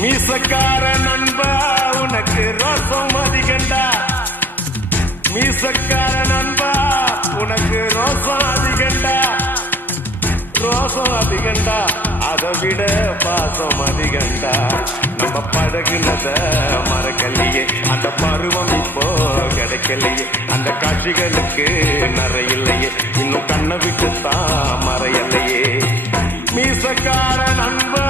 மீசக்கார நண்பா உனக்கு ரோசம் அதிகண்டா. மீசக்கார நண்பா உனக்கு ரோசம் அதிகண்டா. ரோசம் அதிகண்டா அதை விட பாசம் அதிகண்டா. நம்ம பழகுனத மறக்கலையே, அந்த பருவம் இப்போ கிடைக்கலையே. அந்த காட்சிகளுக்கு நிறையில்லையே, இன்னும் கண்ணை விட்டுத்தான் மறையலையே. மீசக்கார நண்பா